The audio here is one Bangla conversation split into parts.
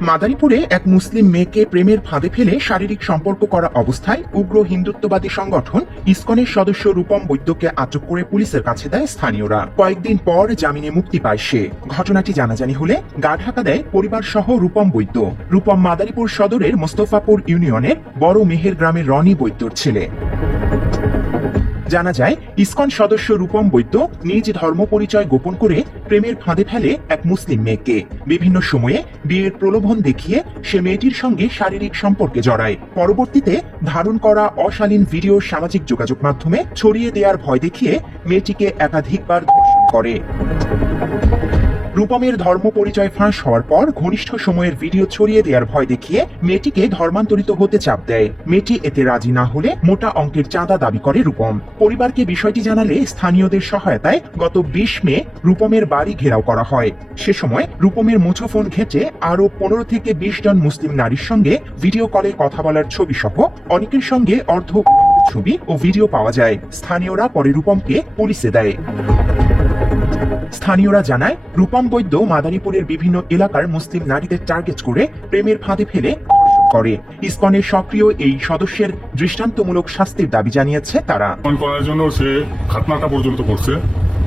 মাদারীপুরে এক মুসলিম মেয়েকে প্রেমের ফাঁদে ফেলে শারীরিক সম্পর্ক করা অবস্থায় উগ্র হিন্দুত্ববাদী সংগঠন ইসকনের সদস্য রূপম বৈদ্যকে আটক করে পুলিশের কাছে দেয় স্থানীয়রা। কয়েকদিন পর জামিনে মুক্তি পায় সে। ঘটনাটি জানাজানি হলে গা ঢাকা দেয় পরিবার সহ রূপম বৈদ্য। রূপম মাদারীপুর সদরের মোস্তফাপুর ইউনিয়নের বড় মেহের গ্রামের রনি বৈদ্যর ছেলে। জানা যায়, ইসকন সদস্য রূপম বৈদ্য নিজ ধর্ম পরিচয় গোপন করে প্রেমের ফাঁদে ফেলে এক মুসলিম মেয়েকে। বিভিন্ন সময়ে বিয়ের প্রলোভন দেখিয়ে সে মেয়েটির সঙ্গে শারীরিক সম্পর্কে জড়ায়। পরবর্তীতে ধারণ করা অশালীন ভিডিও সামাজিক যোগাযোগ মাধ্যমে ছড়িয়ে দেওয়ার ভয় দেখিয়ে মেয়েটিকে একাধিকবার ধর্ষণ করে। রূপমের ধর্ম পরিচয় ফাঁস হওয়ার পর ঘনিষ্ঠ সময়ের ভিডিও ছড়িয়ে দেওয়ার ভয় দেখিয়ে মেয়েটিকে ধর্মান্তরিত হতে চাপ দেয়। মেয়েটি এতে রাজি না হলে মোটা অঙ্কের চাঁদা দাবি করে রূপম। পরিবারকে বিষয়টি জানালে স্থানীয়দের সহায়তায় গত বিশ মে রূপমের বাড়ি ঘেরাও করা হয়। সে সময় রূপমের মুঠোফোন ঘেঁচে আরও পনেরো থেকে বিশ জন মুসলিম নারীর সঙ্গে ভিডিও কলে কথা বলার ছবি সহ অনেকের সঙ্গে অর্ধ ছবি ও ভিডিও পাওয়া যায়। স্থানীয়রা পরে রূপমকে পুলিশে দেয়। স্থানীয়রা জানায়, রূপম বৈদ্য মাদারীপুরের বিভিন্ন এলাকার মুসলিম নারীদের টার্গেট করে প্রেমের ফাঁদে ফেলে করে। ইসকনের সক্রিয় এই সদস্যের দৃষ্টান্তমূলক শাস্তির দাবি জানিয়েছে তারা। করার জন্য সে খাতনাটা পর্যন্ত করছে,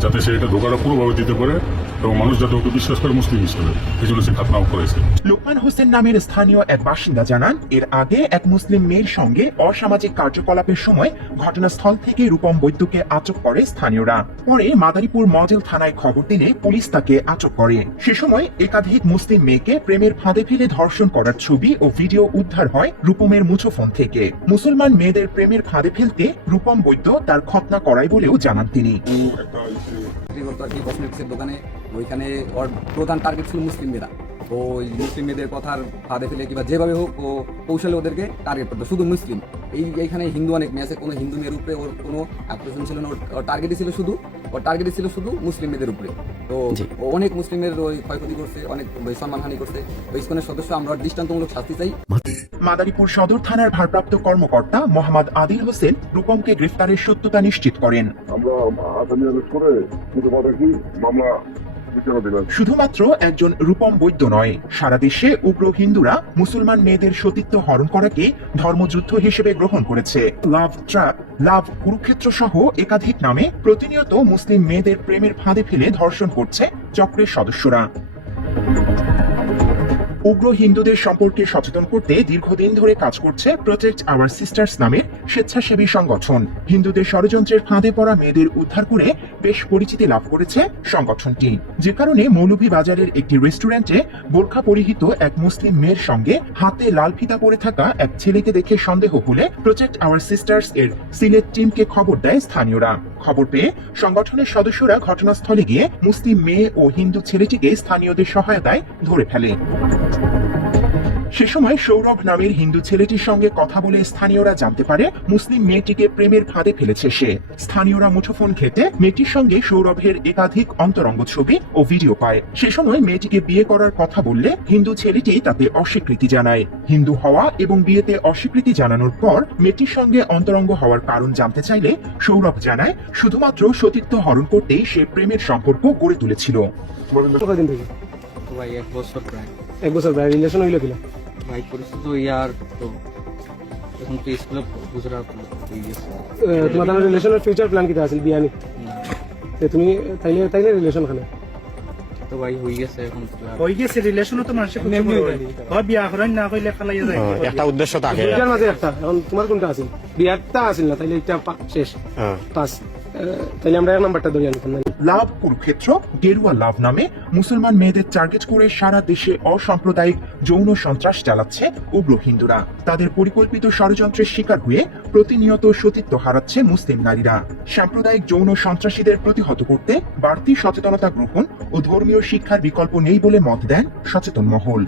যাতে সে এটা ধোকাটা পুরোভাবে দিতে পারে এবং মানুষ যাতে ওকে বিশ্বাস করে মুসলিম হিসেবে। এই জন্য সে খাতনাও করেছে। লোকমান হোসেন নামের স্থানীয় এক বাসিন্দা জানান, এর আগে এক মুসলিম মেয়ের সঙ্গে অসামাজিক কার্যকলাপের সময় ঘটনাস্থল থেকে রূপম বৈদ্যকে আটক করে স্থানীয়রা। পরে মাদারীপুর মডেল থানায় খবর দিলে পুলিশ তাকে আটক করে। সে সময় একাধিক মুসলিম মেয়েকে প্রেমের ফাঁদে ফেলে ধর্ষণ করার ছবি ও ভিডিও উদ্ধার হয় রূপমের মুঠোফোন থেকে। মুসলমান মেয়েদের প্রেমের ফাঁদে ফেলতে রূপম বৈদ্য তার খতনা করায় বলেও জানান তিনি। দোকানে? ওইখানে প্রধান টার্গেট ছিল মুসলিম মেয়েরা। ওই মুসলিম মেয়েদের কথার ফাঁদে ফেলে কিংবা যেভাবে হোক ও কৌশলে ওদেরকে টার্গেট করতো। শুধু মুসলিম এই এইখানে হিন্দু অনেক মেয়ে আছে কোনো হিন্দু মেয়ের উপরে ওর কোনো অ্যাপ্রেশন ছিল না ওর টার্গেটই ছিল শুধু ওর টার্গেটই ছিল শুধু মুসলিম মেয়েদের উপরে। তো ও অনেক মুসলিমের ওই ক্ষয়ক্ষতি করছে অনেক সম্মানহানি করছে। ওই ইস্কনের সদস্য আমরা দৃষ্টান্তমূলক শাস্তি চাই। মাদারীপুর সদর থানার ভারপ্রাপ্ত কর্মকর্তা মোহাম্মদ আদিল হোসেন রূপমকে গ্রেফতারের সত্যতা নিশ্চিত করেন। আমরা আসামি করে কিন্তু কথা কি? মামলা শুধুমাত্র একজন রূপম বৈদ্য নয়, সারা দেশে উগ্র হিন্দুরা মুসলমান মেয়েদের সতীত্ব হরণ করাকে ধর্মযুদ্ধ হিসেবে গ্রহণ করেছে। লাভ ট্রাক, লাভ কুরুক্ষেত্র সহ একাধিক নামে প্রতিনিয়ত মুসলিম মেয়েদের প্রেমের ফাঁদে ফেলে ধর্ষণ করছে চক্রের সদস্যরা। উগ্র হিন্দুদের সম্পর্কে সচেতন করতে দীর্ঘদিন ধরে কাজ করছে প্রোটেক্ট আওয়ার সিস্টার্স নামের স্বেচ্ছাসেবী সংগঠন। হিন্দুদের ষড়যন্ত্রের ফাঁদে পড়া মেয়েদের উদ্ধার করে বেশ পরিচিতি লাভ করেছে সংগঠনটি। যে কারণে মৌলভীবাজারের একটি রেস্টুরেন্টে বোরখা পরিহিত এক মুসলিম মেয়ের সঙ্গে হাতে লাল ফিতা পরে থাকা এক ছেলেকে দেখে সন্দেহ হলে প্রোটেক্ট আওয়ার সিস্টার্স এর সিলেট টিমকে খবর দেয় স্থানীয়রা। খবর পেয়ে সংগঠনের সদস্যরা ঘটনাস্থলে গিয়ে মুসলিম মেয়ে ও হিন্দু ছেলেটিকে স্থানীয়দের সহায়তায় ধরে ফেলে। সে সময় সৌরভ নামের হিন্দু ছেলেটির সঙ্গে কথা বলে স্থানীয়রা জানতে পারে মুসলিম মেয়েটিকে প্রেমের ফাঁদে ফেলেছে সে। স্থানীয়রা মুঠোফোন ঘেটে মেয়েটির সঙ্গে সৌরভের একাধিক অন্তরঙ্গ ছবি ও ভিডিও পায়। সে সময় মেয়েটিকে বিয়ে করার কথা বললে হিন্দু ছেলেটি তাতে অস্বীকৃতি জানায়। হিন্দু হওয়া এবং বিয়েতে অস্বীকৃতি জানানোর পর মেয়েটির সঙ্গে অন্তরঙ্গ হওয়ার কারণ জানতে চাইলে সৌরভ জানায় শুধুমাত্র সতীত্ব হরণ করতেই সে প্রেমের সম্পর্ক গড়ে তুলেছিল। ভাই এক বছর প্রায়। এক বছর ভাই রিলেশন হইল কিনা? ভাই করেছি তো ইয়ার তো এখন তো স্কুলে গুজরাট হয়ে গেছে আহ, তোমার তাহলে রিলেশনের ফিউচার প্ল্যান কিটা আছিল বিয়া নি। তে তুমি তাইলে তাইলে রিলেশন খানে। তো ভাই হয়ে গেছে এখন plan। হৈ গেছে রিলেশনও তো মানুষে খুঁজে বড় হয় বিয়া করেন না কইলে ফেলাইয়া যায়। একটা উদ্দেশ্য থাকে। দুইটার মাঝে একটা এখন তোমার কোনটা আছিল? বিয়ারটা আছিল না তাইলে এটা পা- শেষ। হ্যাঁ। পাস তাইলে আমরা এক নাম্বারটা ধরে আনতাম লাভ কুরুক্ষেত্র, গেরুয়া লাভ নামে মুসলমান মেয়েদের টার্গেট করে সারা দেশে অসাম্প্রদায়িক যৌন সন্ত্রাস চালাচ্ছে উগ্র হিন্দুরা। তাদের পরিকল্পিত ষড়যন্ত্রের শিকার হয়ে প্রতিনিয়ত সতীত্ব হারাচ্ছে মুসলিম নারীরা। সাম্প্রদায়িক যৌন সন্ত্রাসীদের প্রতিহত করতে বাড়তি সচেতনতা গ্রহণ ও ধর্মীয় শিক্ষার বিকল্প নেই বলে মত দেন সচেতন মহল।